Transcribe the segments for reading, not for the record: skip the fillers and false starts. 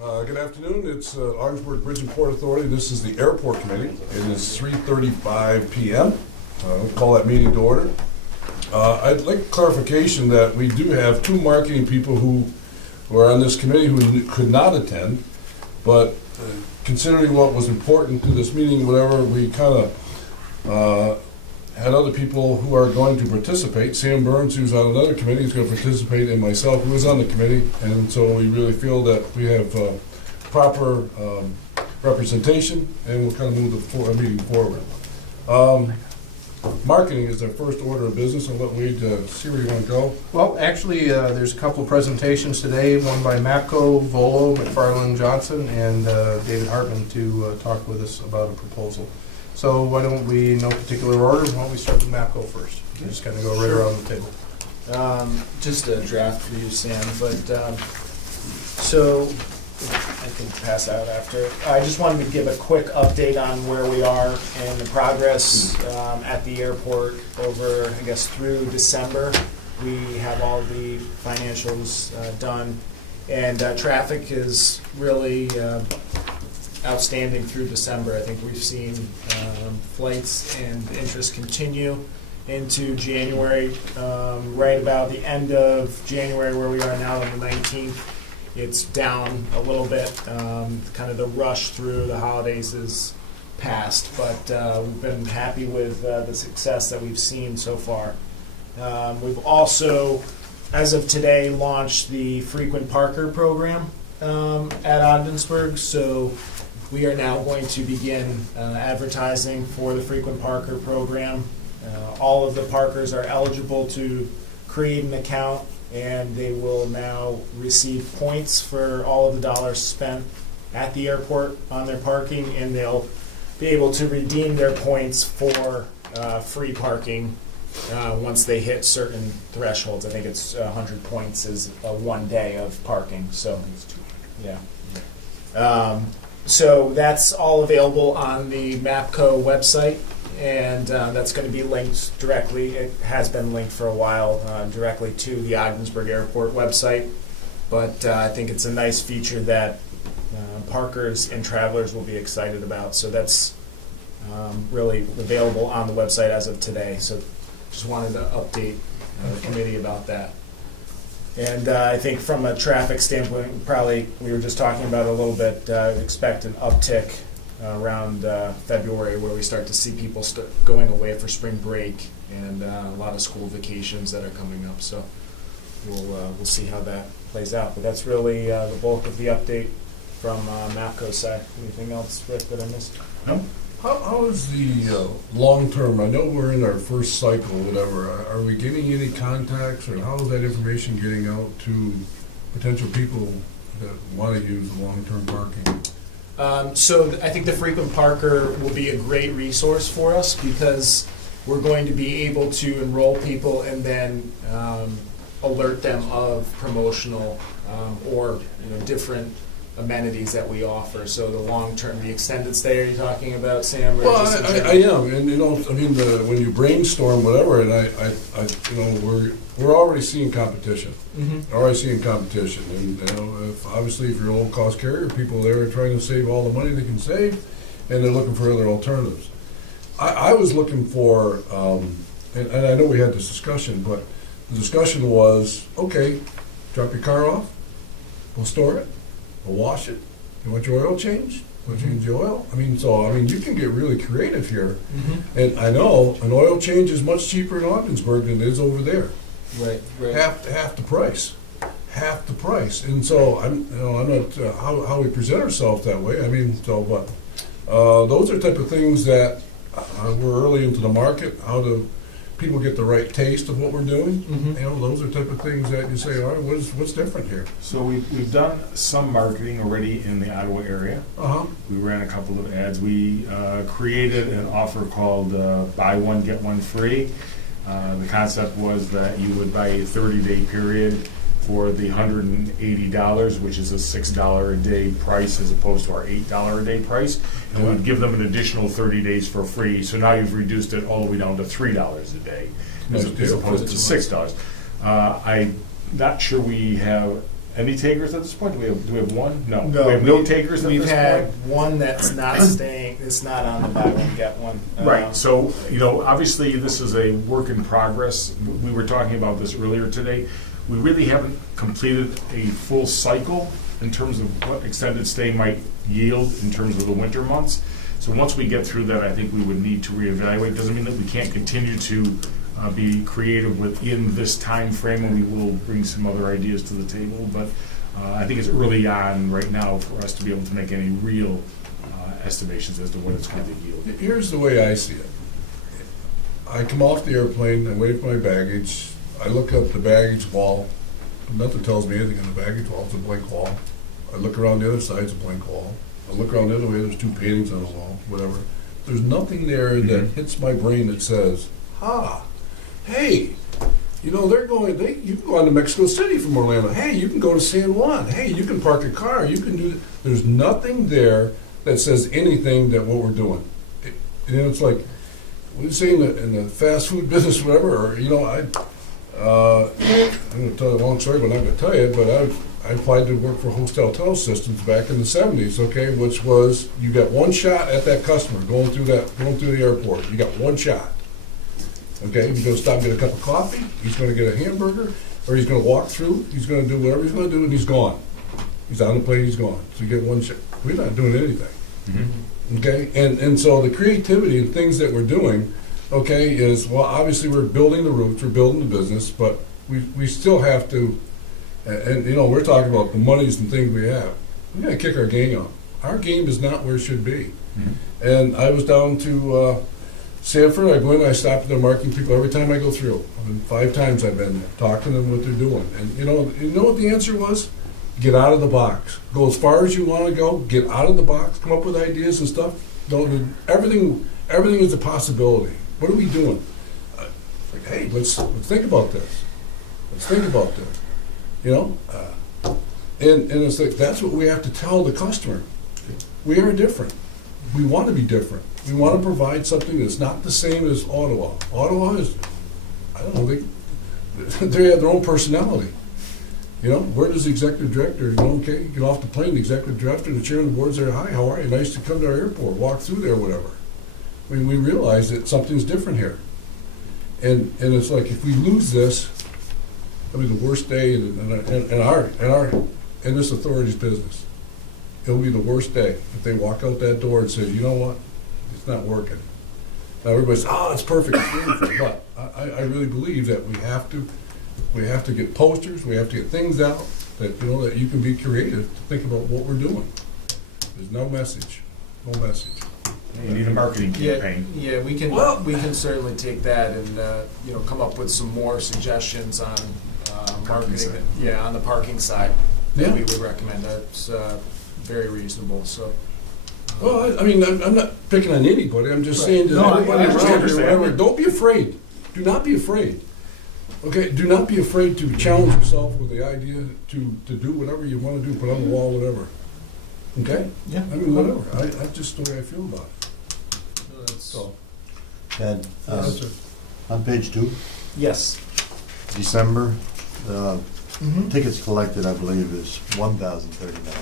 Good afternoon. It's Ogdensburg Bridge and Port Authority. This is the Airport Committee. It is 3:35 p.m. We'll call that meeting to order. I'd like clarification that we do have two marketing people who are on this committee who could not attend, but considering what was important to this meeting, whatever, we kind of had other people who are going to participate. Sam Burns, who's on another committee, is going to participate, and myself, who is on the committee. And so we really feel that we have proper representation, and we'll kind of move the meeting forward. Marketing is our first order of business. I'll let Wade see where you want to go. Well, actually, there's a couple presentations today, one by MAPCO, Volo, McFarland Johnson, and David Hartman to talk with us about a proposal. So why don't we, in no particular order, why don't we start with MAPCO first? Just kind of go right around the table. Just a draft for you, Sam, but so I can pass out after. I just wanted to give a quick update on where we are and the progress at the airport over, I guess, through December. We have all the financials done, and traffic is really outstanding through December. I think we've seen flights and interest continue into January. Right about the end of January, where we are now on the 19th, it's down a little bit. Kind of the rush through the holidays is past, but we've been happy with the success that we've seen so far. We've also, as of today, launched the frequent parker program at Ogdensburg. So we are now going to begin advertising for the frequent parker program. All of the parkers are eligible to create an account, and they will now receive points for all of the dollars spent at the airport on their parking, and they'll be able to redeem their points for free parking once they hit certain thresholds. I think it's 100 points is 1 day of parking. So, yeah. So that's all available on the MAPCO website, and that's going to be linked directly. It has been linked for a while directly to the Ogdensburg Airport website, but I think it's a nice feature that parkers and travelers will be excited about. So that's really available on the website as of today. So just wanted to update the committee about that. And I think from a traffic standpoint, probably we were just talking about it a little bit, expect an uptick around February, where we start to see people going away for spring break, and a lot of school vacations that are coming up. So we'll see how that plays out. But that's really the bulk of the update from MAPCO's side. Anything else, Rick, that I missed? No. How is the long term? I know we're in our first cycle, whatever. Are we getting any contacts, or how is that information getting out to potential people that want to use the long-term parking? So I think the frequent parker will be a great resource for us, because we're going to be able to enroll people and then alert them of promotional or different amenities that we offer. So the long-term, the extended stay, are you talking about, Sam? Or Well, I am, and when you brainstorm whatever, and we're already seeing competition. Mm-hmm. Already seeing competition, and if you're a low-cost carrier, people there are trying to save all the money they can save, and they're looking for other alternatives. I was looking for, and I know we had this discussion, but the discussion was, okay, drop your car off, we'll store it, we'll wash it. You want your oil changed? We'll change the oil. You can get really creative here. Mm-hmm. And I know an oil change is much cheaper in Ogdensburg than it is over there. Right. Half the price. And so I'm not how we present ourselves that way. But those are the type of things that we're early into the market. How do people get the right taste of what we're doing? Mm-hmm. Those are the type of things that you say, all right, what's different here? So we've done some marketing already in the Ottawa area. We ran a couple of ads. We created an offer called buy one, get one free. The concept was that you would buy a 30-day period for the $180, which is a $6 a day price as opposed to our $8 a day price. And we'd give them an additional 30 days for free. So now you've reduced it all the way down to $3 a day as opposed to $6. I'm not sure we have Any takers at this point? Do we have one? No. No, We have no takers at We've this had point? one that's not staying, it's not on the buy one, get one. Right, so, obviously, this is a work in progress. We were talking about this earlier today. We really haven't completed a full cycle in terms of what extended stay might yield in terms of the winter months. So once we get through that, I think we would need to reevaluate. Doesn't mean that we can't continue to be creative within this time frame, and we will bring some other ideas to the table. But I think it's early on right now for us to be able to make any real estimations as to what it's going to yield. Here's the way I see it. I come off the airplane, I wait for my baggage, I look up the baggage wall, nothing tells me anything on the baggage wall, it's a blank wall. I look around the other side, it's a blank wall. I look around the other way, there's 2 paintings on the wall, whatever. There's nothing there that hits my brain that says, hey, they're going, you can go on to Mexico City from Orlando. Hey, you can go to San Juan. Hey, you can park a car. You can do, there's nothing there that says anything that what we're doing. It's like, what do you say in the fast food business, whatever, or, I'm going to tell you a long story, but I'm not going to tell you, but I applied to work for Hotel Systems back in the 70s, okay, which was, you got one shot at that customer going through the airport. You got one shot. Okay, he's going to stop and get a cup of coffee, he's going to get a hamburger, or he's going to walk through, he's going to do whatever he's going to do, and he's gone. He's on the plane, he's gone. So you get one shot. We're not doing anything. Mm-hmm. Okay, and so the creativity and things that we're doing, okay, is, well, obviously we're building the roots, we're building the business, but we still have to, and we're talking about the monies and things we have. We got to kick our game up. Our game is not where it should be. Mm-hmm. And I was down to Sanford. I go in, I stop at their marketing people every time I go through. 5 times I've been there, talking to them what they're doing. And you know what the answer was? Get out of the box. Go as far as you want to go. Get out of the box. Come up with ideas and stuff. Everything is a possibility. What are we doing? Like, hey, let's think about this. Let's think about this. And it's like, that's what we have to tell the customer. We are different. We want to be different. We want to provide something that's not the same as Ottawa. Ottawa is, I don't know, they have their own personality. Where does the executive director, okay, get off the plane, the executive director, the chair of the board's there, hi, how are you? Nice to come to our airport, walk through there, whatever. I mean, we realize that something's different here. And it's like, if we lose this, it'll be the worst day in this authority's business. It'll be the worst day if they walk out that door and say, you know what, it's not working. Now everybody says, it's perfect, it's wonderful. But I really believe that we have to get posters, we have to get things out that that you can be creative to think about what we're doing. There's no message. You need a marketing campaign. Yeah, we can certainly take that and come up with some more suggestions on marketing. side. Yeah, on the parking side that Yeah. we would recommend. That's very reasonable. So. Well, I mean, I'm not picking on anybody. I'm just Right. saying to No, I everybody around here, understand. whatever, don't be afraid. Do not be afraid. Okay, do not be afraid to challenge yourself with the idea to do whatever you want to do, put on the wall, whatever. Okay? Yeah. I mean, whatever. That's just the way I feel about it. So, Ed, that's it. on page 2, Yes. December, the Mm-hmm. tickets collected, I believe, is 1,039.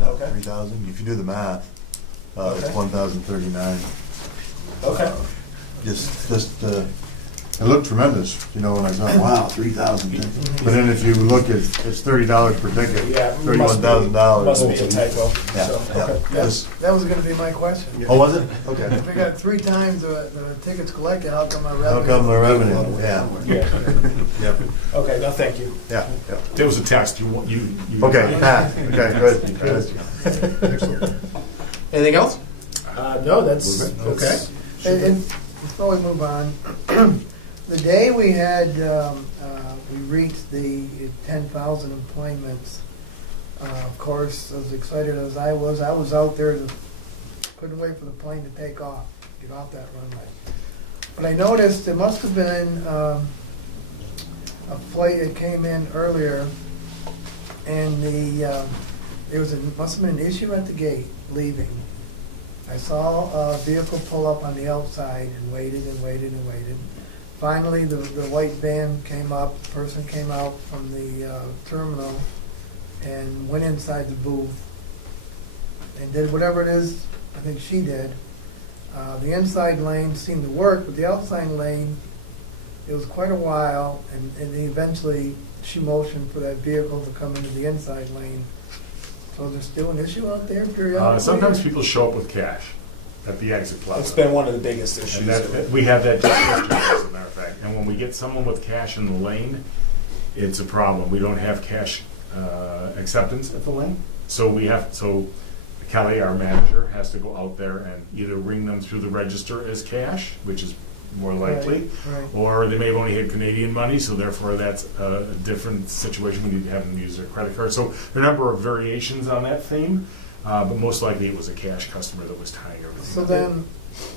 Not Okay. 3,000. If you do the math, it's Okay. 1,039. Okay. It looked tremendous, when I thought, wow, 3,000 tickets. But then if you look at, it's $30 per ticket, Yeah. $31,000. Must be a typo. Yeah, So, yeah. okay. Yes. That was gonna be my question. Oh, was it? Okay. If we got 3 times the tickets collected, how come our How revenue? come the revenue? Yeah, Yeah. yep, Okay. No, thank you. yeah, yeah. That was a test. You. Okay, okay, good. Excellent. Anything else? No, that's We're good. Okay. And before we move on, the day we had, we reached the 10,000 employments, of course, as excited as I was out there, couldn't wait for the plane to take off, get off that runway. But I noticed there must have been a flight that came in earlier, and must have been an issue at the gate leaving. I saw a vehicle pull up on the outside and waited and waited and waited. Finally, the white van came up, the person came out from the terminal, and went inside the booth and did whatever it is I think she did. The inside lane seemed to work, but the outside lane, it was quite a while, and eventually she motioned for that vehicle to come into the inside lane. So there's still an issue out there periodically? Sometimes people show up with cash at the exit plaza. It's been one of the biggest issues. And we have that just yesterday, as a matter of fact. And when we get someone with cash in the lane, it's a problem. We don't have cash acceptance at the lane. So Kelly, our manager, has to go out there and either ring them through the register as cash, which is more likely, Right. or they may have only had Canadian money, so therefore that's a different situation. We need to have them use their credit card. So there are a number of variations on that theme, but most likely it was a cash customer that was tying everything. So up. then,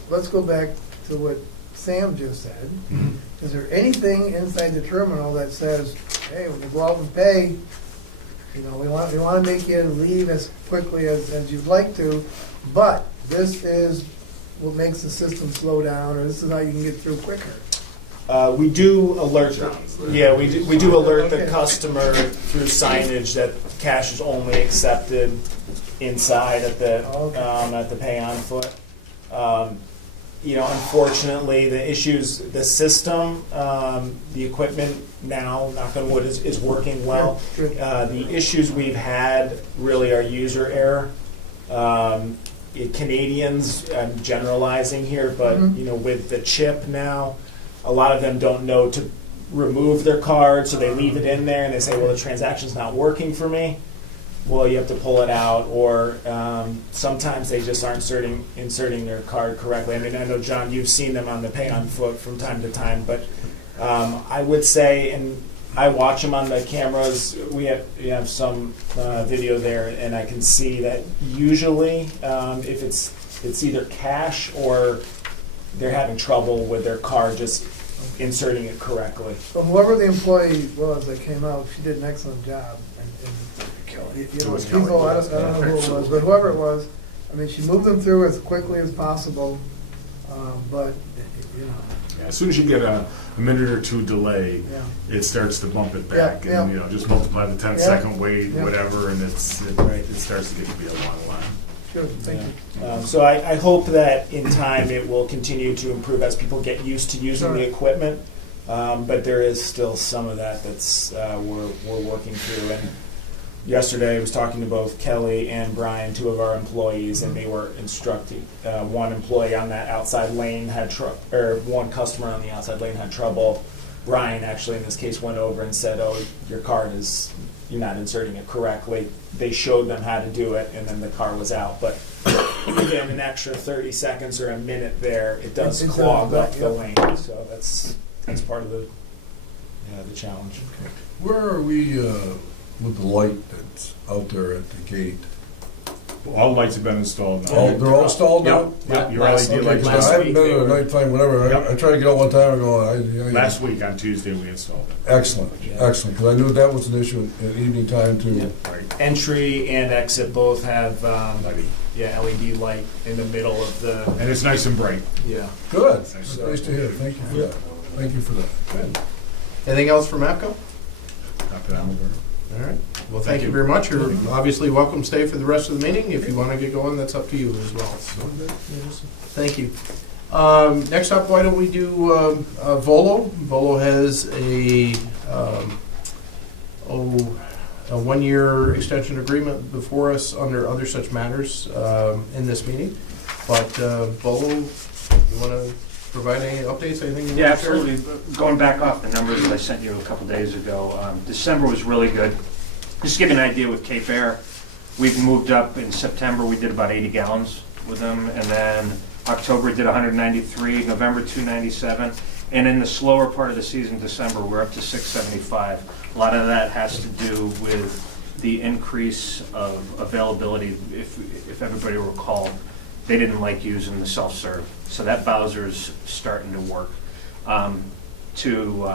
let's go back to what Sam just said. Mhm. Is there anything inside the terminal that says, hey, when you go out and pay, you know, we want to make you leave as quickly as you'd like to, but this is what makes the system slow down, or this is how you can get through quicker? We do alert, we do alert the Okay. customer through signage that cash is only accepted inside at the pay on foot. Unfortunately, the system, the equipment now, knock on wood, is working well. Good. The issues we've had really are user error. Canadians, I'm generalizing here, but Mhm. with the chip now, a lot of them don't know to remove their card, so they leave it in there and they say, well, the transaction's not working for me. Well, you have to pull it out, or sometimes they just aren't inserting their card correctly. I mean, I know, John, you've seen them on the pay on foot from time to time, but I would say, and I watch them on the cameras. We have some video there, and I can see that usually if it's either cash or they're having trouble with their card just inserting it correctly. So whoever the employee was that came out, she did an excellent job. It was I Kelly. don't know who it was, but whoever it was, I mean, she moved them through as quickly as possible, but, Yeah, as soon as you get a minute or two delay, yeah. it starts to bump it back, Yeah, and just multiply the 10 Yeah. second wait, Yeah. whatever, and it starts to get to be a long line. Good, thank you. So I hope that in time it will continue to improve as people get used to using the Sure. equipment. But there is still some of that's we're working through. And yesterday I was talking to both Kelly and Brian, two of our employees, and they were instructing one employee on that outside lane one customer on the outside lane had trouble. Brian actually in this case went over and said, "Oh, your card you're not inserting it correctly." They showed them how to do it, and then the car was out. But within an extra 30 seconds or a minute there, it does It's clog out, up the yeah. lane. So that's part of the challenge. Where are we with the light that's out there at the gate? All the lights have been installed now. They're all installed now? Yep, your Last- LED Okay, lights. 'cause last I haven't week been they at were- nighttime, whatever. Yep. I tried to get out one time and go, Last week on Tuesday, we installed it. Excellent, Yeah. excellent, because I knew that was an issue at evening time too. Yeah. Right. Entry and exit both have LED light in the middle of the And it's nice and bright. Good, Nice. that's nice to hear, thank you for that. Thank you for that. Good. Anything else from APCO? Not that I'm aware of. All right. Well, thank you very much. You're obviously welcome to stay for the rest of the meeting. If you want to get going, that's up to you as well. So, thank you. Next up, why don't we do Volo? Volo has a 1-year extension agreement before us under other such matters in this meeting. But Volo, you want to provide any updates, anything? you Yeah, want to share? absolutely. Going back off the numbers that I sent you a couple days ago, December was really good. Just to give you an idea with Cape Air, we've moved up in September, we did about 80 gallons with them, and then October did 193, November 297, and in the slower part of the season, December, we're up to 675. A lot of that has to do with the increase of availability. If everybody recall, they didn't like using the self-serve, so that Bowser's starting to work. To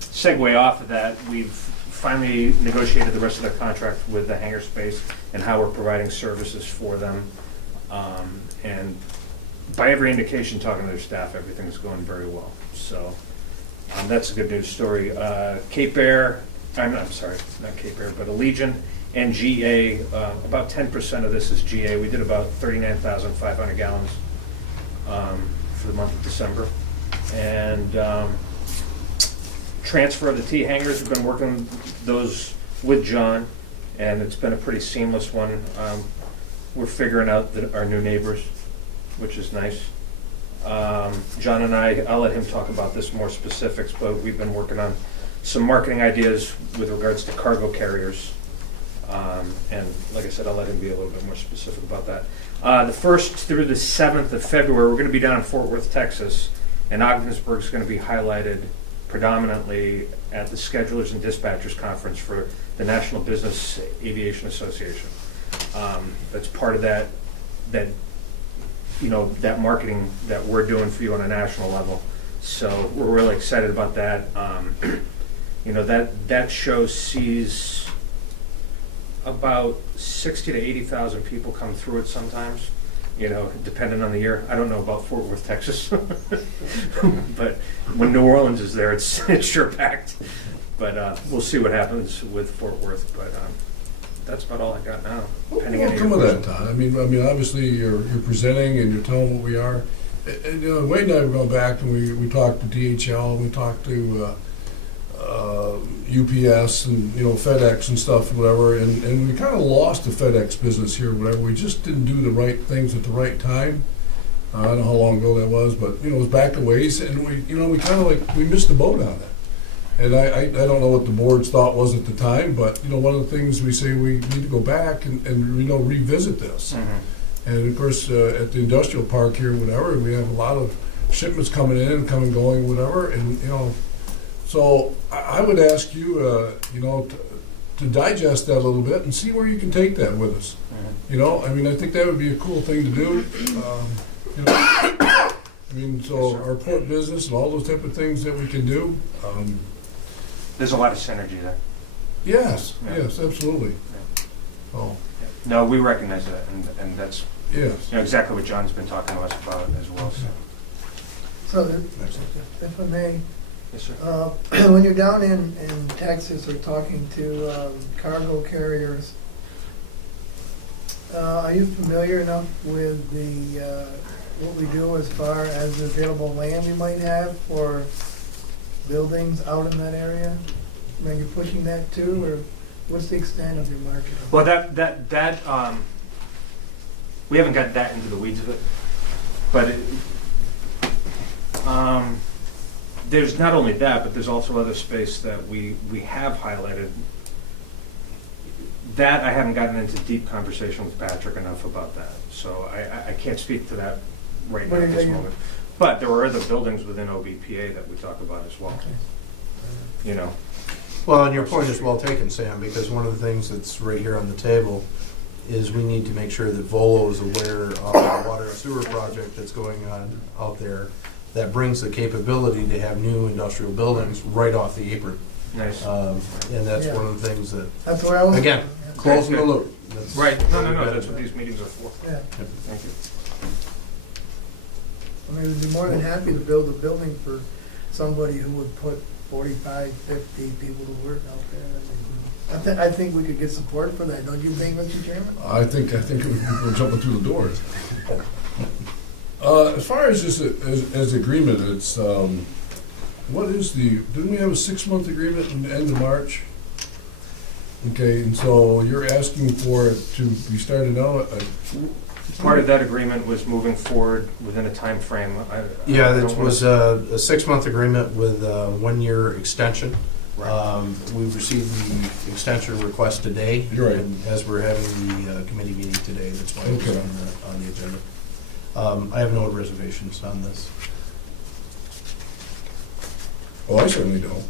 segue off of that, we've finally negotiated the rest of the contract with the hangar space and how we're providing services for them. And by every indication, talking to their staff, everything's going very well. So that's a good news story. Cape Air, I'm sorry, not Cape Air, but Allegiant And GA, about 10% of this is GA. We did about 39,500 gallons for the month of December. And transfer of the T hangers, we've been working those with John, and it's been a pretty seamless one. We're figuring out our new neighbors, which is nice. John and I'll let him talk about this more specifics, but we've been working on some marketing ideas with regards to cargo carriers. And like I said, I'll let him be a little bit more specific about that. The 1st through the 7th of February, we're going to be down in Fort Worth, Texas, and Ogdensburg is going to be highlighted predominantly at the Schedulers and Dispatchers Conference for the National Business Aviation Association. That's part of that marketing that we're doing for you on a national level. So we're really excited about that. That show sees about 60 to 80,000 people come through it sometimes, depending on the year. I don't know about Fort Worth, Texas, but when New Orleans is there, it's sure packed. But we'll see what happens with Fort Worth. But that's about all I got now. Well, come with that, Todd. I mean, obviously you're presenting and you're telling what we are. And Wade and I were going back and we talked to DHL, we talked to UPS and FedEx and stuff, whatever. And we kind of lost the FedEx business here, whatever. We just didn't do the right things at the right time. I don't know how long ago that was, but it was back a ways, and we kind of we missed the boat on that. And I don't know what the board's thought was at the time, but one of the things we say we need to go back and revisit this. Mm-hmm. And of course, at the industrial park here, whatever, we have a lot of shipments coming in, coming, going, whatever, and so I would ask you, to digest that a little bit and see where you can take that with us. Mm-hmm. I think that would be a cool thing to do. So our port business and all those type of things that we can do. There's a lot of synergy there. Yes, Yeah. yes, absolutely. Yeah. Oh, No, we recognize that, and that's yes. exactly what John's been talking to us about as well. So. So, if I may, Yes, sir. when you're down in Texas or talking to cargo carriers, are you familiar enough with what we do as far as the available land we might have for buildings out in that area? Are you pushing that too, or what's the extent of your market? Well, that we haven't got that into the weeds of it, but there's not only that, but there's also other space that we have highlighted. That I haven't gotten into deep conversation with Patrick enough about that, so I can't speak to that right now at this moment. But there are other buildings within OBPA that we talk about as well. Well, and your point is well taken, Sam, because one of the things that's right here on the table is we need to make sure that Volo is aware of the water and sewer project that's going on out there that brings the capability to have new industrial buildings right off the apron. Nice. And that's one of the things that, That's where I was. again, closing the loop. That's Right. No. what That's we what do. these meetings are for. Yeah, Thank you. we'd be more than happy to build a building for somebody who would put 45, 50 people to work out there. I think we could get support for that, don't you think, Mr. Chairman? I think we're jumping through the doors. As far as this as agreement, it's didn't we have a 6-month agreement in the end of March? Okay, and so you're asking for it to be started now? Part of that agreement was moving forward within a time frame. Yeah, that was a 6-month agreement with a 1-year extension. We've received the extension request today. You're right. And as we're having the committee meeting today, that's why it's on the agenda. I have no reservations on this. Oh, I certainly don't.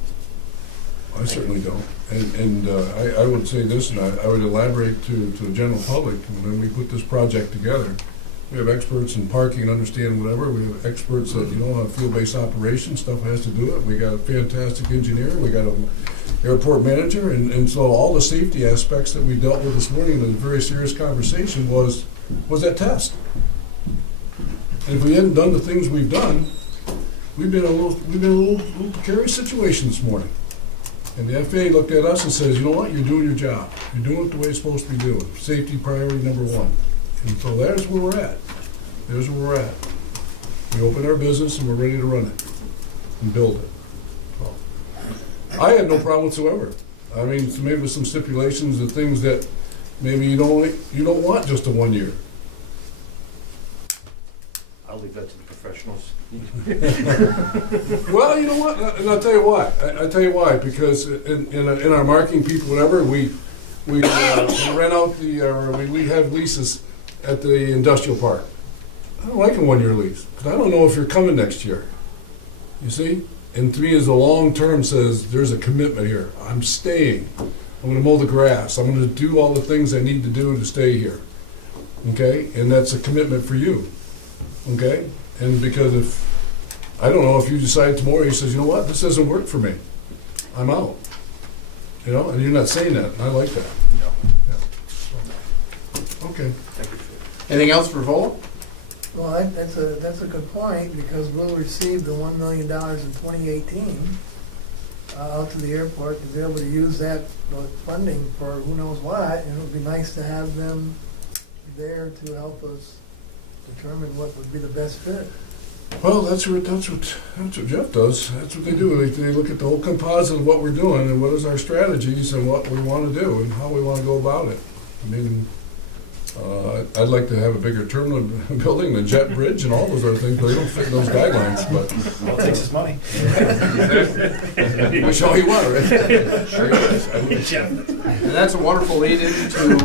And I would say this, and I would elaborate to the general public, when we put this project together, we have experts in parking and understand whatever. We have experts that, on field-based operations, stuff has to do it. We got a fantastic engineer. We got an airport manager. And so all the safety aspects that we dealt with this morning in a very serious conversation was that test. And if we hadn't done the things we've done, we've been in a little precarious situation this morning. And the FAA looked at us and says, you know what, you're doing your job. You're doing it the way it's supposed to be doing. Safety priority number one. And so there's where we're at. There's where we're at. We open our business and we're ready to run it and build it. So, I had no problem whatsoever. I mean, so maybe with some stipulations of things that maybe you don't want just a 1 year. I'll leave that to the professionals. Well, you know what, and I'll tell you why. I'll tell you why, because in our marketing people, whatever, we rent out we have leases at the industrial park. I don't like a 1 year lease, because I don't know if you're coming next year. You see? And to me, as a long term says, there's a commitment here. I'm staying. I'm going to mow the grass. I'm going to do all the things I need to do to stay here. Okay? And that's a commitment for you. Okay? And because if, I don't know, if you decide tomorrow, you says, you know what, this doesn't work for me. I'm out. You know, and you're not saying that, and I like that. Yeah. Okay. Anything else for Volo? Well, that's a good point, because we'll receive the $1 million in 2018 out to the airport to be able to use that funding for who knows what, and it would be nice to have them there to help us determine what would be the best fit. Well, that's what Jeff does. That's what they do. They look at the whole composite of what we're doing and what is our strategies and what we want to do and how we want to go about it. I mean, I'd like to have a bigger terminal building, a jet bridge, and all those other things, but they don't fit in those guidelines. But All it takes is money. wish all you want, right? Sure is. And that's a wonderful lead into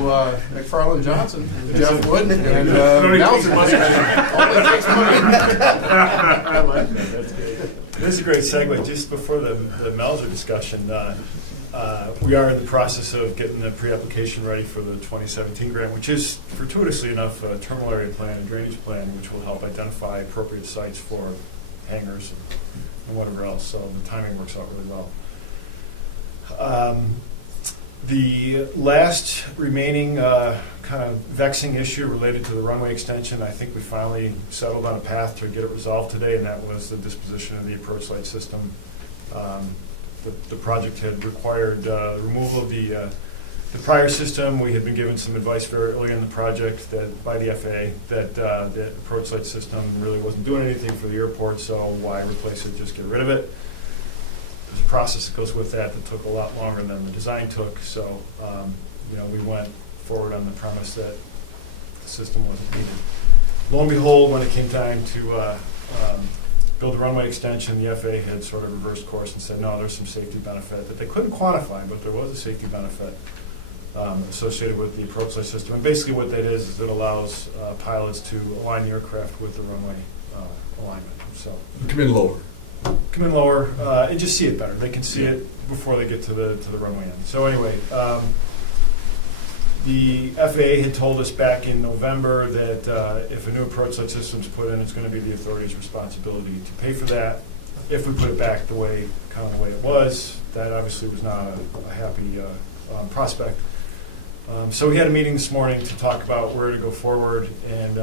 McFarland Johnson, Jeff Wood, and Nelson. All it takes money. I like that, that's great. This is a great segue. Just before the Melzer discussion, we are in the process of getting the pre-application ready for the 2017 grant, which is, fortuitously enough, a terminal area plan and drainage plan, which will help identify appropriate sites for hangars and whatever else. So the timing works out really well. The last remaining kind of vexing issue related to the runway extension, I think we finally settled on a path to get it resolved today, and that was the disposition of the approach light system. The project had required removal of the prior system. We had been given some advice very early in the project that by the FAA that the approach light system really wasn't doing anything for the airport, so why replace it, just get rid of it. There's a process that goes with that took a lot longer than the design took, so we went forward on the premise that the system wasn't needed. Lo and behold, when it came time to build a runway extension, the FAA had sort of reversed course and said, no, there's some safety benefit that they couldn't quantify, but there was a safety benefit associated with the approach light system. And basically what that is it allows pilots to align the aircraft with the runway alignment. So Come in lower. come in lower and just see it better. They can see it before they get to the runway end. So anyway, the FAA had told us back in November that if a new approach light system is put in, it's going to be the authority's responsibility to pay for that. If we put it back the way it was, that obviously was not a happy prospect. So we had a meeting this morning to talk about where to go forward, and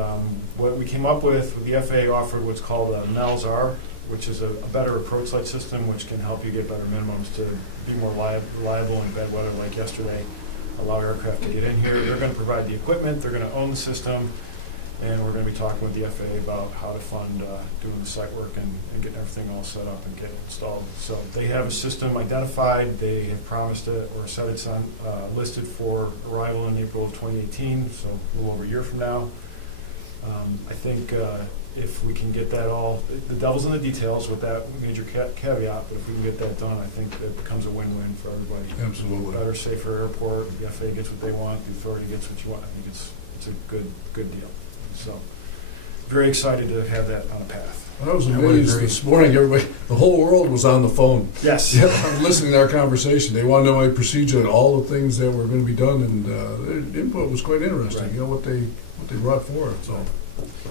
what we came up with the FAA offered what's called a MELS-R, which is a better approach light system, which can help you get better minimums to be more reliable in bad weather like yesterday. Allow aircraft to get in here. They're going to provide the equipment. They're going to own the system. And we're going to be talking with the FAA about how to fund doing the site work and getting everything all set up and getting it installed. So they have a system identified. They have promised it or said it's on, listed for arrival in April of 2018, so a little over a year from now. I think if we can get that all, the devil's in the details with that major caveat, but if we can get that done, I think it becomes a win-win for everybody. Absolutely. Better, safer airport, the FAA gets what they want, the authority gets what you want. I think it's a good deal. So, very excited to have that on a path. I was amazed this morning, everybody, the whole world was on the phone. Yes. Yeah, I was listening to our conversation. They wanted to know my procedure and all the things that were going to be done, and their input was quite interesting, Right. You know, what they brought forward, so.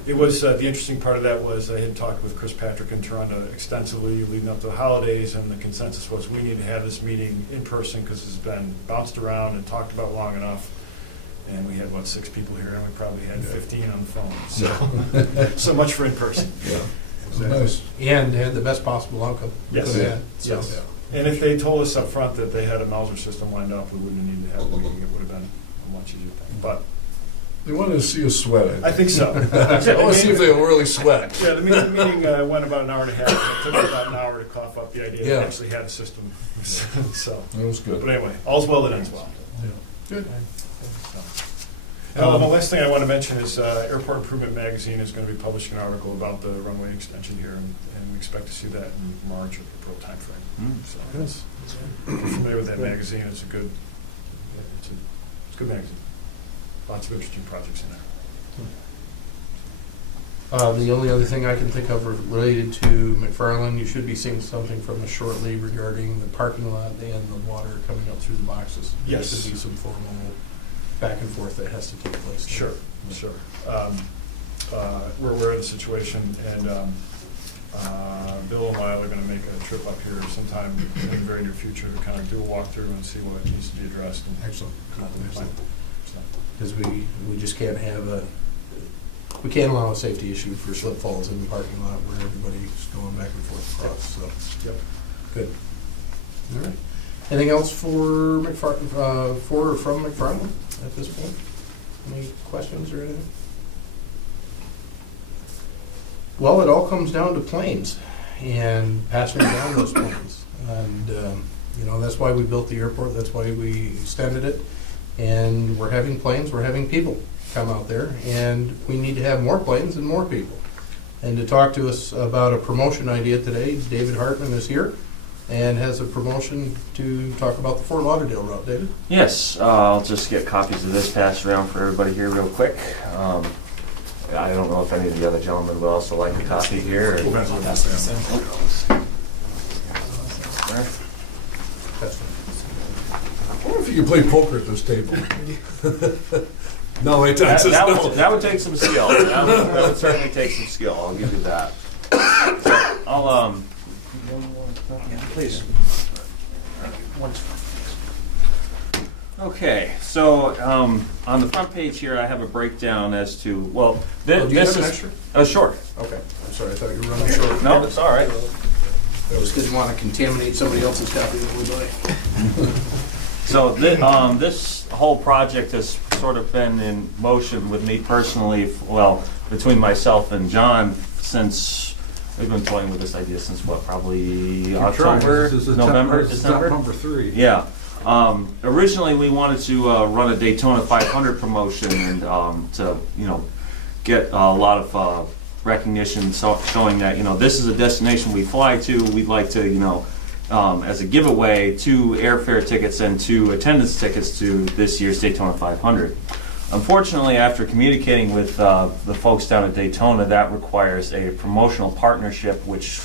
It was, the interesting part of that was I had talked with Chris Patrick in Toronto extensively leading up to the holidays, and the consensus was we need to have this meeting in person because it's been bounced around and talked about long enough. And we had, 6 people here, and we probably had 15 on the phone. So, so much for in person. Yeah. Nice. And had the best possible outcome. Yes. Yeah. Yes. And if they told us up front that they had a Mauser system lined up, we wouldn't have needed to have the meeting. It would have been a much easier thing. But They wanted to see us sweat. I think so. I want to see if they will really sweat. Yeah, the meeting went about an hour and a half. It took about an hour to cough up the idea Yeah. that actually had a system. So, That was good. but anyway, all's well that ends well. Good. And the last thing I want to mention is Airport Improvement Magazine is going to be publishing an article about the runway extension here, and we expect to see that in March or April timeframe. So, if you're familiar with that magazine, it's a good magazine. Lots of interesting projects in there. The only other thing I can think of related to McFarland, you should be seeing something from us shortly regarding the parking lot and the water coming up through the boxes. Yes. There should be some formal back and forth that has to take place. Sure. We're aware of the situation, and Bill and Lyle are going to make a trip up here sometime in the very near future to kind of do a walkthrough and see what needs to be addressed. And Excellent. come up with a plan. So, Because we just can't have we can't allow a safety issue for slip falls in the parking lot where everybody's going back and forth across, so. Yep. Good. All right. Anything else for from McFarland at this point? Any questions or anything? Well, it all comes down to planes and passing down those planes. And, that's why we built the airport, that's why we extended it. And we're having planes, we're having people come out there, and we need to have more planes and more people. And to talk to us about a promotion idea today, David Hartman is here and has a promotion to talk about the Fort Lauderdale route. David? Yes, I'll just get copies of this passed around for everybody here real quick. I don't know if any of the other gentlemen would also like a copy here. Or... Depends on what happens. I wonder if you could play poker at this table. No, wait, That would take some skill. That would certainly take some skill. I'll give you that. So, I'll please. Okay, so on the front page here, I have a breakdown as to Do you this have an is extra? short. Okay, I'm sorry, I thought you were running short. No, it's all right. I just didn't want to contaminate somebody else's copy that we buy. So this whole project has sort of been in motion with me personally, between myself and John, since we've been toying with this idea since probably October, November, December? Number 3. Yeah. Originally, we wanted to run a Daytona 500 promotion and to get a lot of recognition, showing that this is a destination we fly to. We'd like to as a giveaway 2 airfare tickets and 2 attendance tickets to this year's Daytona 500. Unfortunately, after communicating with the folks down at Daytona, that requires a promotional partnership, which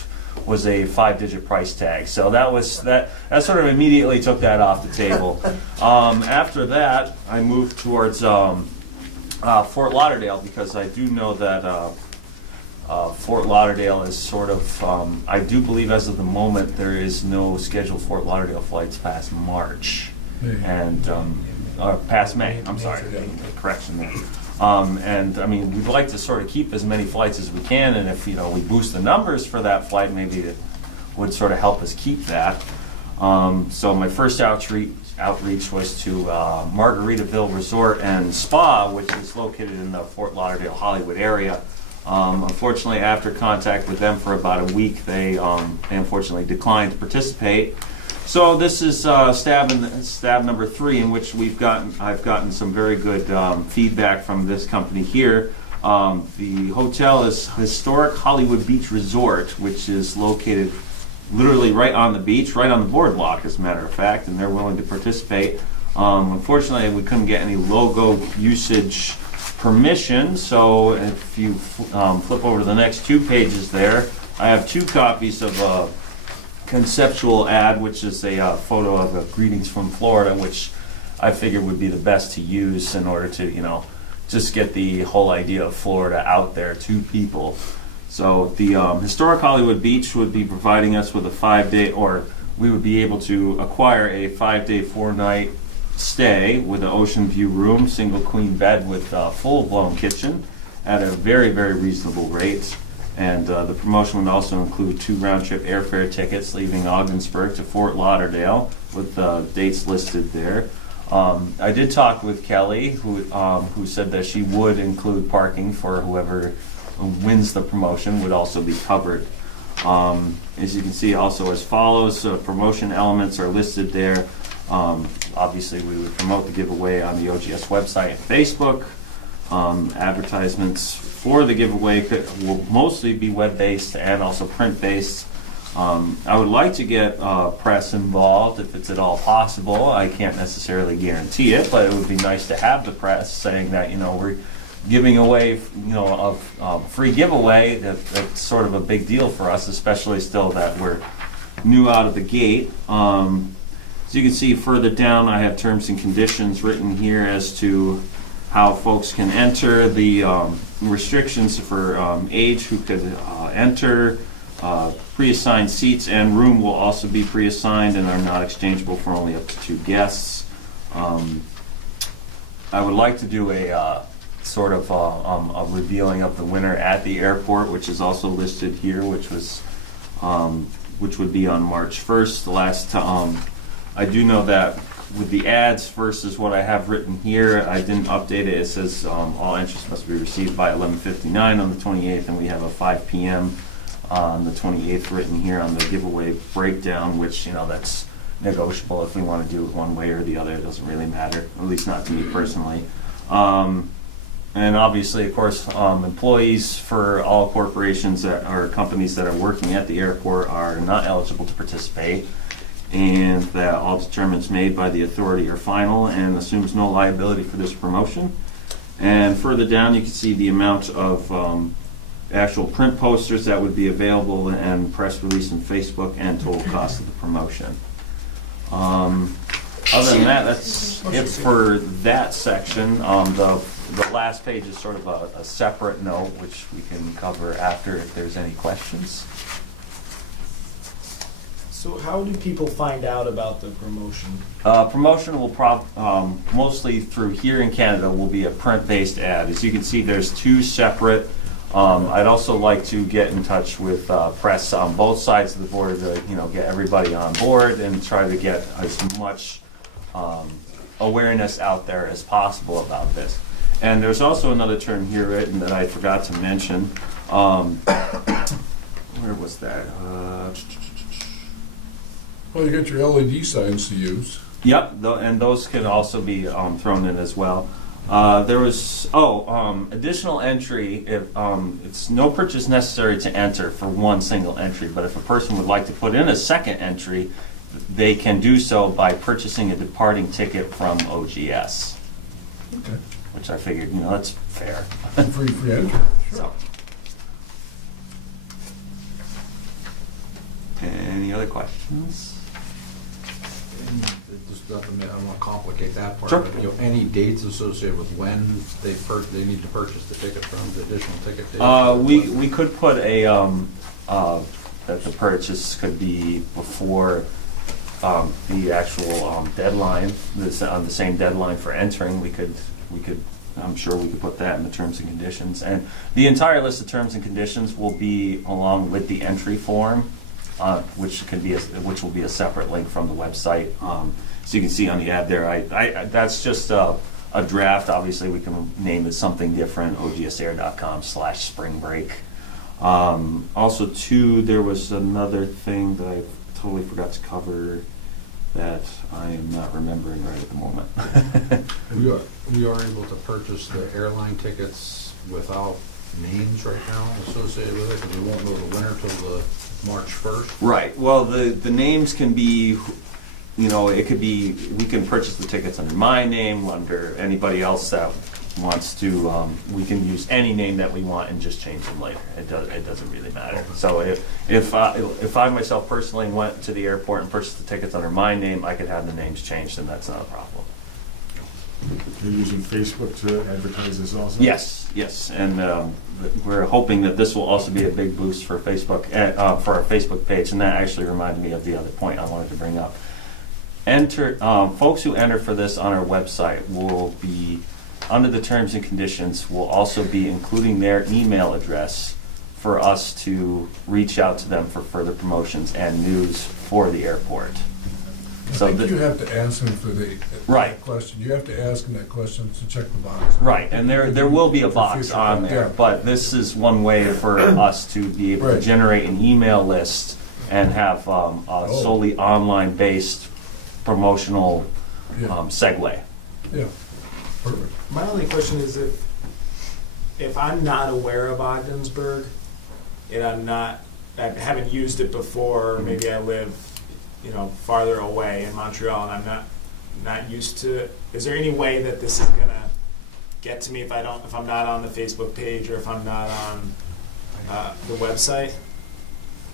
was a 5-digit price tag. So that sort of immediately took that off the table. After that, I moved towards Fort Lauderdale, because I do know that Fort Lauderdale is sort of, I do believe as of the moment, there is no scheduled Fort Lauderdale flights past March. And past May, I'm sorry, correction there. And I mean, we'd like to sort of keep as many flights as we can, and if we boost the numbers for that flight, maybe it would sort of help us keep that. So my first outreach was to Margaritaville Resort and Spa, which is located in the Fort Lauderdale, Hollywood area. Unfortunately, after contact with them for about a week, they unfortunately declined to participate. So this is stab number 3, in which I've gotten some very good feedback from this company here. The hotel is Historic Hollywood Beach Resort, which is located literally right on the beach, right on the boardwalk, as a matter of fact, and they're willing to participate. Unfortunately, we couldn't get any logo usage permission, so if you flip over to the next 2 pages there, I have 2 copies of a conceptual ad, which is a photo of a Greetings from Florida, which I figured would be the best to use in order to, just get the whole idea of Florida out there to people. So the Historic Hollywood Beach would be providing us with a 5-day, or we would be able to acquire a 5-day, 4-night stay with an ocean view room, single queen bed with full-blown kitchen at a very, very reasonable rate. And the promotion would also include 2 round-trip airfare tickets leaving Ogdensburg to Fort Lauderdale, with dates listed there. I did talk with Kelly, who said that she would include parking for whoever wins the promotion, would also be covered. As you can see, also as follows, promotion elements are listed there. Obviously, we would promote the giveaway on the OGS website and Facebook. Advertisements for the giveaway will mostly be web-based and also print-based. I would like to get press involved if it's at all possible. I can't necessarily guarantee it, but it would be nice to have the press saying that, we're giving away, a free giveaway. That's sort of a big deal for us, especially still that we're new out of the gate. As you can see further down, I have terms and conditions written here as to how folks can enter, the restrictions for age who could enter. Pre-assigned seats and room will also be pre-assigned and are not exchangeable for only up to 2 guests. I would like to do a sort of a revealing of the winner at the airport, which is also listed here, which would be on March 1st. The last I do know that with the ads versus what I have written here, I didn't update it. It says all entries must be received by 11:59 on the 28th, and we have a 5 p.m. on the 28th written here on the giveaway breakdown, which, that's negotiable if we want to do it one way or the other. It doesn't really matter, at least not to me personally. And obviously, of course, employees for all corporations or companies that are working at the airport are not eligible to participate, and that all determinants made by the authority are final and assumes no liability for this promotion. And further down, you can see the amount of actual print posters that would be available and press release on Facebook and total cost of the promotion. Other than that, that's it for that section. The last page is sort of a separate note, which we can cover after if there's any questions. So how do people find out about the promotion? Promotion will mostly through here in Canada will be a print-based ad. As you can see, there's 2 separate. I'd also like to get in touch with press on both sides of the border to get everybody on board and try to get as much awareness out there as possible about this. And there's also another term here written that I forgot to mention. Where was that? Well, you got your LED signs to use. Yep, and those can also be thrown in as well. There was additional entry. If it's no purchase necessary to enter for one single entry, but if a person would like to put in a second entry, they can do so by purchasing a departing ticket from OGS. Okay. Which I figured, that's fair. Free entry. Sure. So, any other questions? I don't want to complicate that part, Sure. but any dates associated with when they need to purchase the ticket from, the additional ticket dates? We could put that the purchase could be before the actual deadline, on the same deadline for entering. We could. I'm sure we could put that in the terms and conditions, and the entire list of terms and conditions will be along with the entry form, which will be a separate link from the website. So you can see on the ad there, that's just a draft. Obviously, we can name it something different, ogsair.com/spring break. Also, too, there was another thing that I totally forgot to cover that I am not remembering right at the moment. We are able to purchase the airline tickets without names right now associated with it, because we won't know the winner till the March 1st. Right. Well, the names can be, it could be, we can purchase the tickets under my name, under anybody else that wants to. We can use any name that we want and just change them later. It doesn't really matter. So if I myself personally went to the airport and purchased the tickets under my name, I could have the names changed, and that's not a problem. You're using Facebook to advertise this also? Yes, and we're hoping that this will also be a big boost for Facebook, for our Facebook page, and that actually reminded me of the other point I wanted to bring up. Folks who enter for this on our website will be, under the terms and conditions, will also be including their email address for us to reach out to them for further promotions and news for the airport. I So think the- you have to ask them for the Right. that question. You have to ask them that question to check the box. Right, and there will be a For box future on there, content. but this is one way for us to be able to Right. generate an email list and have a Oh. solely online-based promotional Yeah, segue. yeah, perfect. My only question is if I'm not aware of Ogdensburg and I haven't used it before, maybe I live, farther away in Montreal and I'm not used to it, is there any way that this is gonna get to me if I'm not on the Facebook page or if I'm not on the website?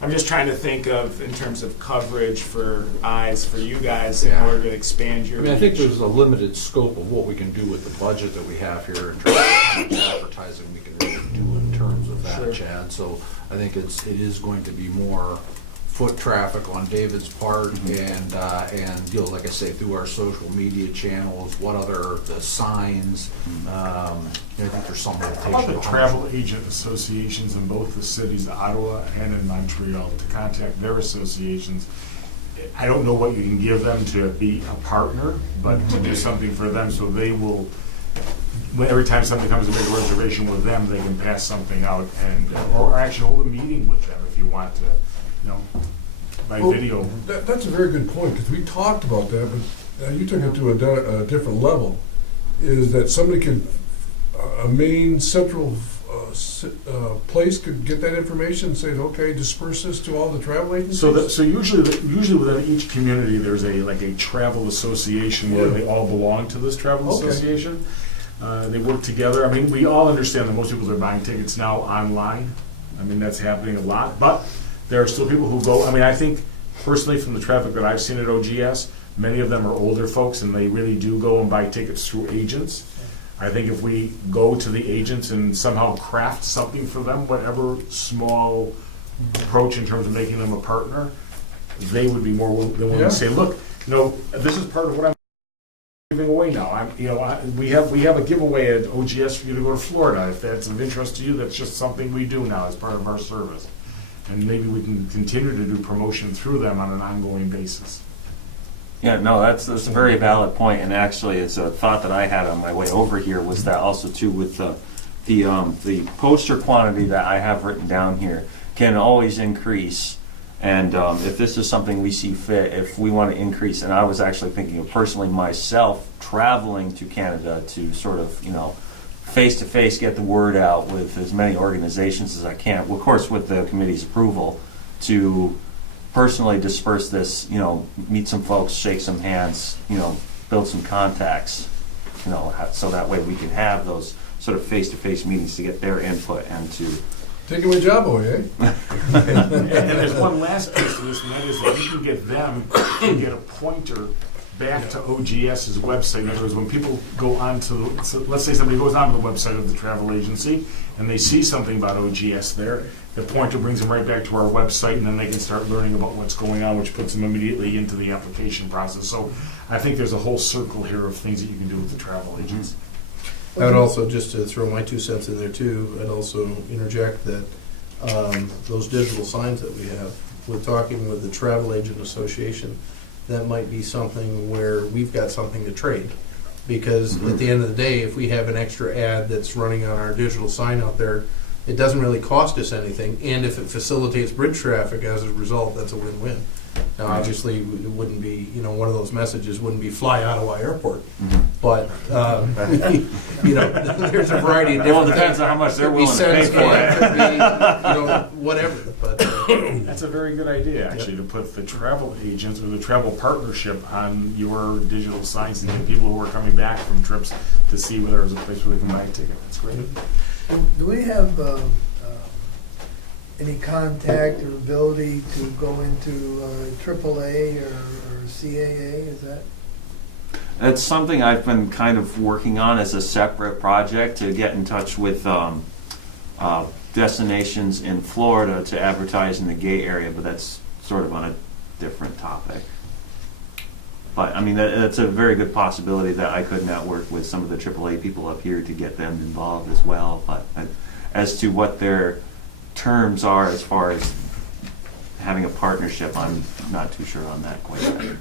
I'm just trying to think of in terms of coverage for eyes for you guys in order to expand your I mean, I think reach. there's a limited scope of what we can do with the budget that we have here in terms of how much advertising we can really do in terms of that, Sure. Chad. So I think it is going to be more foot traffic on David's part and, like I say, through our social media channels, the signs, I think there's some How limitation. about the on how travel much- agent associations in both the cities, Ottawa and in Montreal, to contact their associations? I don't know what you can give them to be a partner, but to do something for them so they will, every time somebody comes to make a reservation with them, they can pass something out or actually hold a meeting with them if you want to, by Well, video. That's a very good point, because we talked about that, but you took it to a different level, is that somebody could, a main central place could get that information and say, okay, disperse this to all the travel agencies? So usually within each community, there's a travel association where Yeah. they all belong to this travel Okay. association. They work together. I mean, we all understand that most people are buying tickets now online. I mean, that's happening a lot, but there are still people who go. I mean, I think personally from the traffic that I've seen at OGS, many of them are older folks and they really do go and buy tickets through agents. I think if we go to the agents and somehow craft something for them, whatever small approach in terms of making them a partner, they would be more willing Yeah. to say, look, this is part of what I'm giving away now. We have a giveaway at OGS for you to go to Florida. If that's of interest to you, that's just something we do now as part of our service. And maybe we can continue to do promotion through them on an ongoing basis. Yeah, no, that's a very valid point, and actually, it's a thought that I had on my way over here was that also too with the poster quantity that I have written down here can always increase, and if this is something we see fit, if we want to increase, and I was actually thinking of personally myself traveling to Canada to sort of face to face get the word out with as many organizations as I can, of course with the committee's approval, to personally disperse this, meet some folks, shake some hands, build some contacts, so that way we can have those sort of face-to-face meetings to get their input and to. Taking my job away, eh? And there's one last piece to this, and that is that you can get them to get a pointer back to OGS's website. In other words, when people go on to, so let's say somebody goes onto the website of the travel agency and they see something about OGS there, the pointer brings them right back to our website, and then they can start learning about what's going on, which puts them immediately into the application process. So I think there's a whole circle here of things that you can do with the travel agents. I would also, just to throw my 2 cents in there too, I'd also interject that those digital signs that we have, we're talking with the Travel Agent Association, that might be something where we've got something to trade. Because at the end of the day, if we have an extra ad that's running on our digital sign out there, it doesn't really cost us anything, and if it facilitates bridge traffic as a result, that's a win-win. Now, obviously, it wouldn't be, one of those messages wouldn't be fly Ottawa Airport, but, there's a variety of different. Well, it depends on how much they're Could be willing to pay cents, for it. could be, whatever, but, That's a very good idea, actually, to put the travel agents or the travel partnership on your digital sites and get people who are coming back from trips to see whether there's a place where they can buy a ticket. That's great. Do we have any contact or ability to go into AAA or CAA? Is that? It's something I've been kind of working on as a separate project to get in touch with destinations in Florida to advertise in the gay area, but that's sort of on a different topic. But I mean, that's a very good possibility that I could network with some of the AAA people up here to get them involved as well. But as to what their terms are as far as having a partnership. I'm not too sure on that quite yet.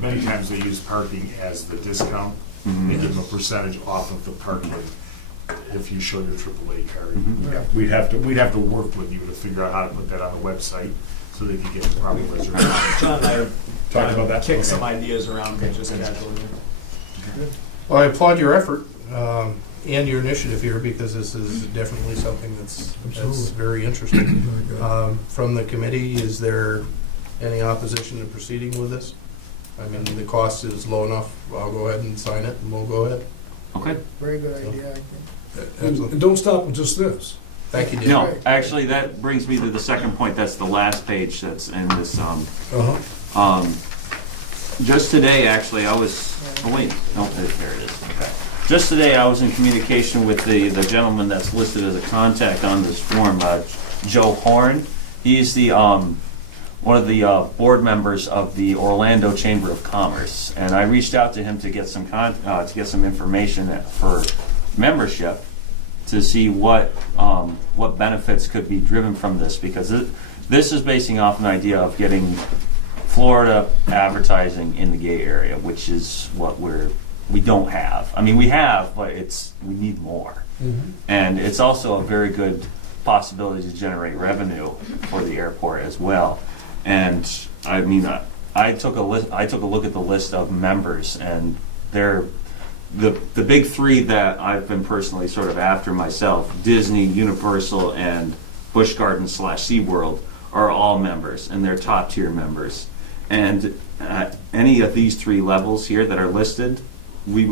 Many times they use parking as the discount. They give them a percentage off of the parking if you show your AAA card. Mhm. We'd have to work with you to figure out how to put that on the website so they can get the proper reservation. John and I are Talked about that? kick Okay. some ideas around, but just casually. Well, I applaud your effort and your initiative here, because this is definitely something that's very interesting. From the committee, is there any opposition to proceeding with this? I mean, the cost is low enough, I'll go ahead and sign it, and we'll go ahead. Okay. Very good idea, I think. And don't stop with just this. Thank you, Dave. No, actually, that brings me to the second point. That's the last page that's in this. Uh-huh. Just today, actually, I was. Oh wait, no, there it is. Okay. Just today, I was in communication with the gentleman that's listed as a contact on this form, Joe Horn. He's the one of the board members of the Orlando Chamber of Commerce, and I reached out to him to get some information for membership, to see what benefits could be driven from this, because this is basing off an idea of getting Florida advertising in the gay area, which is what we don't have. I mean, we have, but we need more. Mm-hmm. And it's also a very good possibility to generate revenue for the airport as well. And I mean, I took a look at the list of members, and they're the big three that I've been personally sort of after myself: Disney, Universal, and Busch Gardens / SeaWorld are all members, and they're top tier members. And at any of these three levels here that are listed, we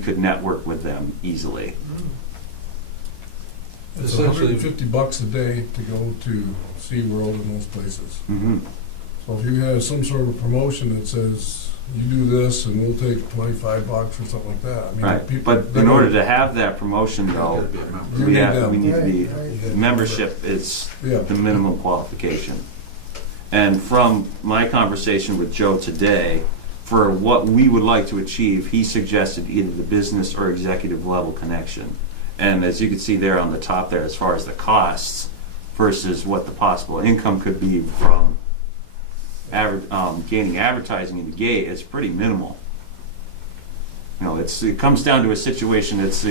could network with them easily. It's $150 a day to go to SeaWorld and those places. Mm-hmm. So if you have some sort of promotion that says, you do this and we'll take $25 or something like that. I mean, Right, but in order to have that promotion, though, You we need need to be, Right. membership is Yeah. the minimum qualification. And from my conversation with Joe today, for what we would like to achieve, he suggested either the business or executive level connection. And as you can see there on the top there, as far as the costs versus what the possible income could be from gaining advertising in the gate, it's pretty minimal. You know, it comes down to a situation. It's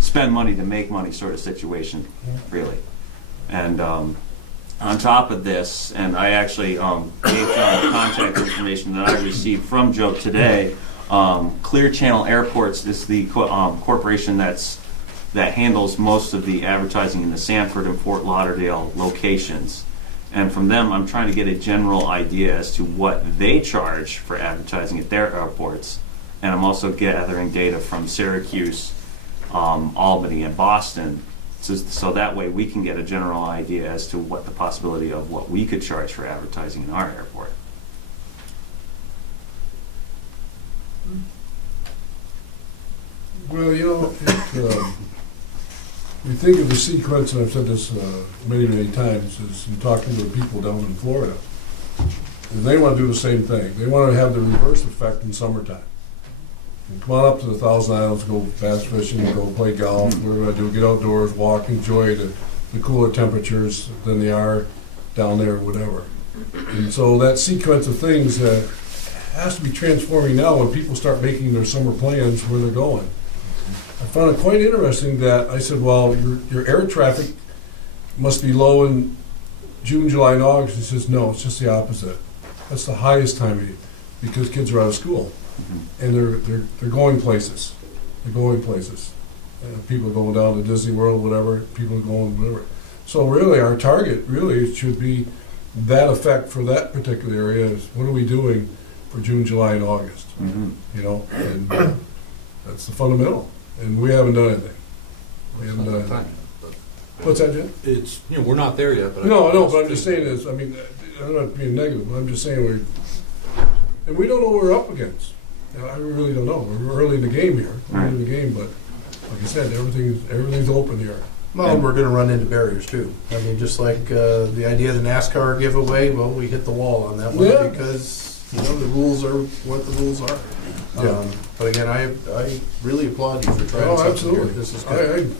spend money to make money sort of situation, really. And on top of this, and I actually gave John the contact information that I received from Joe today. Clear Channel Airports is the corporation that handles most of the advertising in the Sanford and Fort Lauderdale locations. And from them, I'm trying to get a general idea as to what they charge for advertising at their airports. And I'm also gathering data from Syracuse, Albany, and Boston, so that way we can get a general idea as to what the possibility of what we could charge for advertising in our airport. Well, you think of the sequence, and I've said this many, many times, is in talking to the people down in Florida. And they want to do the same thing. They want to have the reverse effect in summertime. And come on up to the Thousand Islands, go bass fishing, go play golf, whatever I do, get outdoors, walk, enjoy the cooler temperatures than they are down there, whatever. And so that sequence of things has to be transforming now when people start making their summer plans where they're going. I found it quite interesting that I said, well, your air traffic must be low in June, July, and August. He says, no, it's just the opposite. That's the highest time of year because kids are out of school and they're going places. They're going places. People are going down to Disney World, whatever. People are going whatever. So really, our target really should be that effect for that particular area. Is what are we doing for June, July, and August? Mm-hmm. And that's the fundamental. And we haven't done anything. We haven't done anything. What's that, Jim? It's, we're not there yet, but. No, but I'm just saying this, I mean, I'm not being negative, but I'm just saying and we don't know what we're up against. I really don't know. We're early in the game here. We're early in the game, but like I said, everything's open here. Well, we're going to run into barriers too. I mean, just like the idea of the NASCAR giveaway, well, we hit the wall on that one Yeah. because the rules are what the rules are. Yeah. But again, I really applaud you for trying Oh, something absolutely. here. This is good.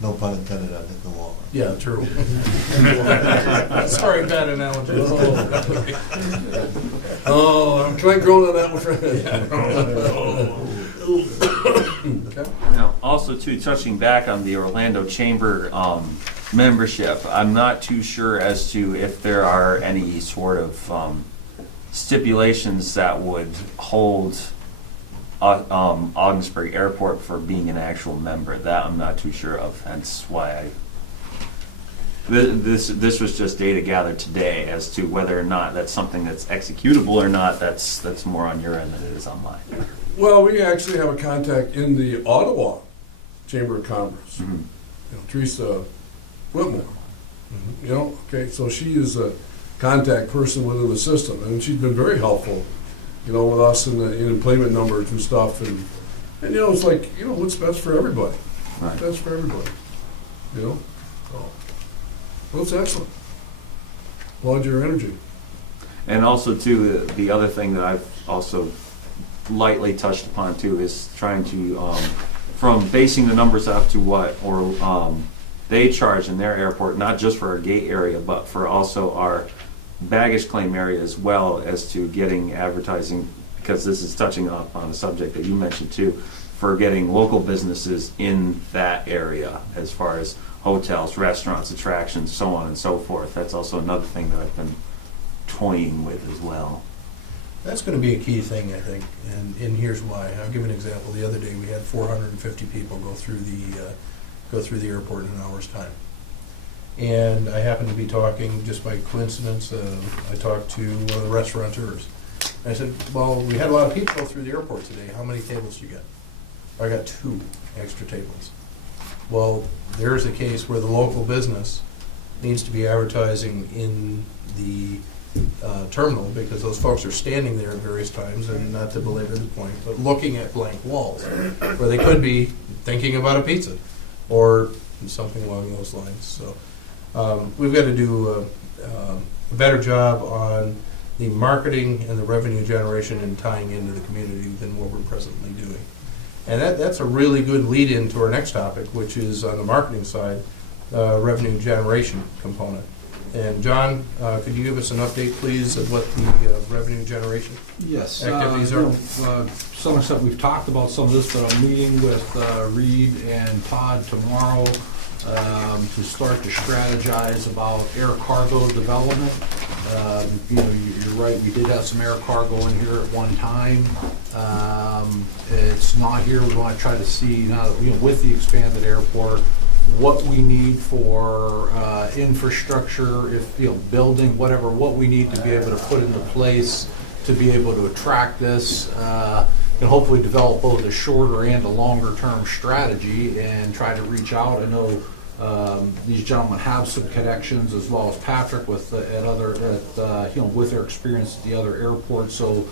No pun intended on it, the law. Yeah, true. Sorry, bad analogy. Oh, I'm trying growing on that one, friend. Okay. Now, also too, touching back on the Orlando Chamber membership, I'm not too sure as to if there are any sort of stipulations that would hold Ogdensburg Airport for being an actual member. That I'm not too sure of, hence why this was just data gathered today as to whether or not that's something that's executable or not. That's more on your end than it is on mine. Well, we actually have a contact in the Ottawa Chamber of Commerce. Mhm. Teresa Whitmore. You know, okay, so she is a contact person within the system, and she's been very helpful, with us in employment numbers and stuff, and it's like, what's best for everybody? Right. Best for everybody, So, well, it's excellent. Applaud your energy. And also too, the other thing that I've also lightly touched upon too is trying to, from basing the numbers up to what they charge in their airport, not just for our gate area, but for also our baggage claim area as well, as to getting advertising, because this is touching on a subject that you mentioned too, for getting local businesses in that area as far as hotels, restaurants, attractions, so on and so forth. That's also another thing that I've been toying with as well. That's going to be a key thing, I think, and here's why. I'll give an example. The other day, we had 450 people go through the airport in an hour's time. And I happened to be talking, just by coincidence, I talked to one of the restaurateurs. I said, well, we had a lot of people go through the airport today. How many tables did you get? I got 2 extra tables. Well, there's a case where the local business needs to be advertising in the terminal, because those folks are standing there at various times, and not to belabor the point, but looking at blank walls, where they could be thinking about a pizza, or something along those lines. So we've got to do a better job on the marketing and the revenue generation and tying into the community than what we're presently doing. And that's a really good lead in to our next topic, which is on the marketing side, revenue generation component. And John, could you give us an update, please, of what the revenue generation Yes. activities are? Some extent, we've talked about some of this, but I'm meeting with Reed and Todd tomorrow to start to strategize about air cargo development. You're right, we did have some air cargo in here at one time. It's not here. We want to try to see, now that, with the expanded airport, what we need for infrastructure, if building, whatever, what we need to be able to put into place to be able to attract this, and hopefully develop both a shorter and a longer term strategy and try to reach out. I know these gentlemen have some connections, as well as Patrick with with their experience at the other airports. So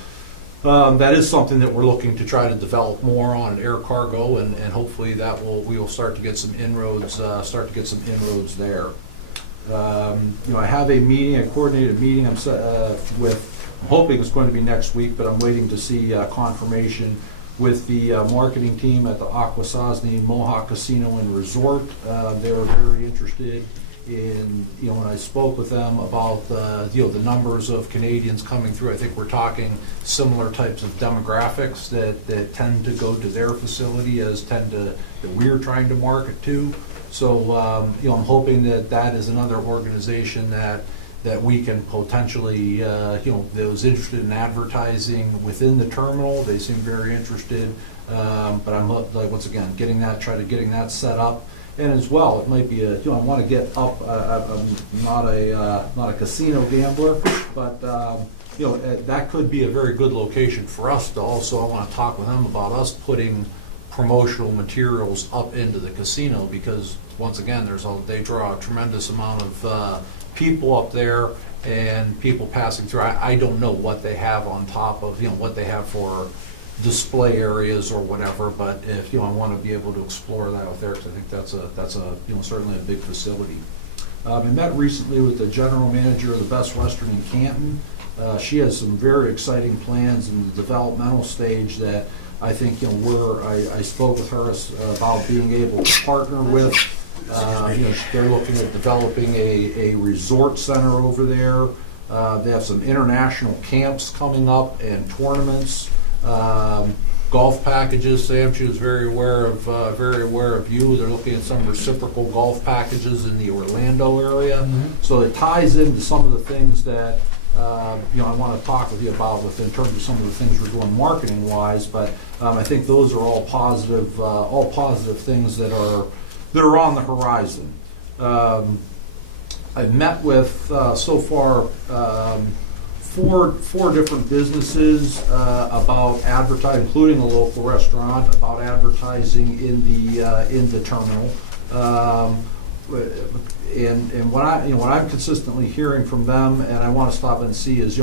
that is something that we're looking to try to develop more on air cargo, and hopefully we will start to get some inroads. Inroads there. I have a coordinated meeting. I'm hoping it's going to be next week, but I'm waiting to see confirmation with the marketing team at the Akwesasne Mohawk Casino and Resort. They were very interested in, when I spoke with them about the numbers of Canadians coming through. I think we're talking similar types of demographics that tend to go to their facility that we're trying to market to. So I'm hoping that is another organization that we can potentially, that was interested in advertising within the terminal. They seem very interested, but I'm once again getting that set up. And as well, it might be I want to get up. I'm not a casino gambler, but that could be a very good location for us to also. I want to talk with them about us putting promotional materials up into the casino, because once again, they draw a tremendous amount of people up there and people passing through. I don't know what they have on top of what they have for display areas or whatever, but if I want to be able to explore that out there, because I think that's a certainly a big facility. I met recently with the general manager of the Best Western in Canton. She has some very exciting plans in the developmental stage that I think I spoke with her about being able to partner with They're looking at developing a resort center over there. They have some international camps coming up and tournaments. Golf packages, Samchi is very aware of you. They're looking at some reciprocal golf packages in the Orlando area. So it ties into some of the things that I want to talk with you about in terms of some of the things we're doing marketing wise. But I think those are all positive things that are on the horizon. I've met with so far four different businesses about advertising, including a local restaurant, about advertising in the terminal. And what I'm consistently hearing from them, and I want to stop and see, is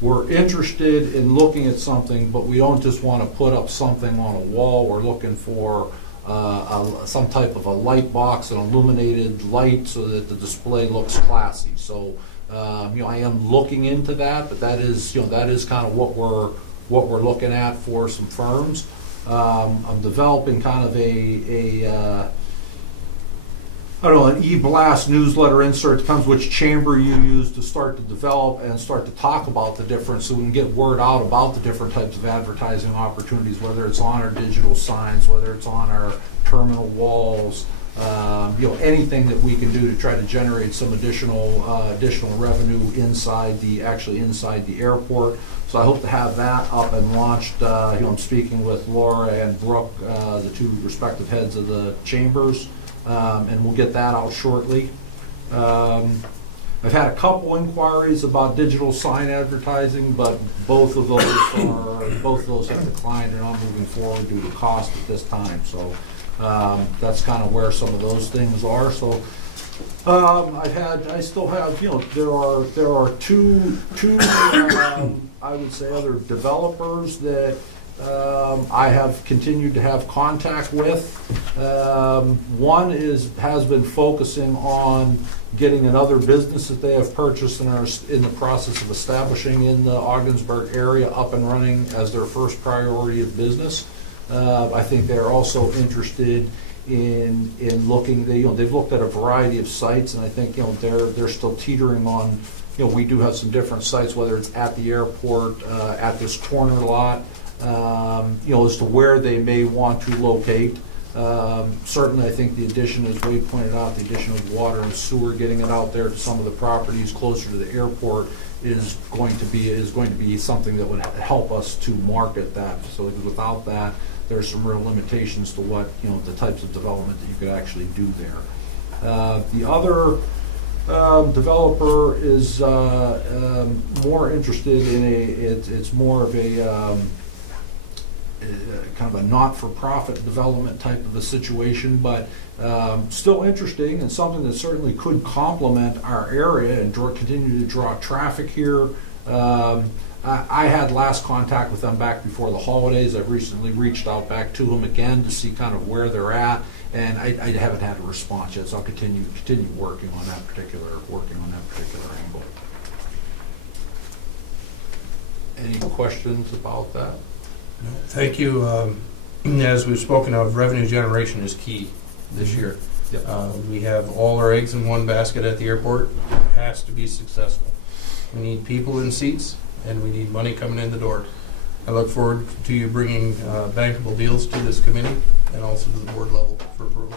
we're interested in looking at something, but we don't just want to put up something on a wall. We're looking for some type of a light box, an illuminated light, so that the display looks classy. So, I am looking into that, but that is kind of what we're looking at for some firms. I'm developing kind of an e-blast newsletter insert that comes which chamber you use to start to develop and start to talk about the difference, so we can get word out about the different types of advertising opportunities, whether it's on our digital signs, whether it's on our terminal walls, anything that we can do to try to generate some additional revenue inside the airport. So I hope to have that up and launched. I'm speaking with Laura and Brooke, the two respective heads of the chambers. And we'll get that out shortly. I've had a couple inquiries about digital sign advertising, but both of those have declined and are not moving forward due to cost at this time. So that's kind of where some of those things are. So I still have, there are two I would say other developers that I have continued to have contact with. One has been focusing on getting another business that they have purchased and are in the process of establishing in the Ogdensburg area up and running as their first priority of business. I think they're also interested in looking. They've looked at a variety of sites, and I think they're still teetering on. We do have some different sites, whether it's at the airport, at this corner lot. As to where they may want to locate. Certainly, I think the addition, as Wade pointed out, the addition of water and sewer, getting it out there to some of the properties closer to the airport is going to be something that would help us to market that facility. Without that, there's some real limitations to what the types of development that you could actually do there. The other developer is more interested in it's more of a kind of a not-for-profit development type of a situation, but still interesting and something that certainly could complement our area and continue to draw traffic here. I had last contact with them back before the holidays. I've recently reached out back to them again to see kind of where they're at, and I haven't had a response yet, so I'll continue working on that particular angle. Any questions about that? Thank you. As we've spoken of, revenue generation is key this year. Yep. We have all our eggs in one basket at the airport. It has to be successful. We need people in seats, and we need money coming in the door. I look forward to you bringing bankable deals to this committee and also to the board level for approval.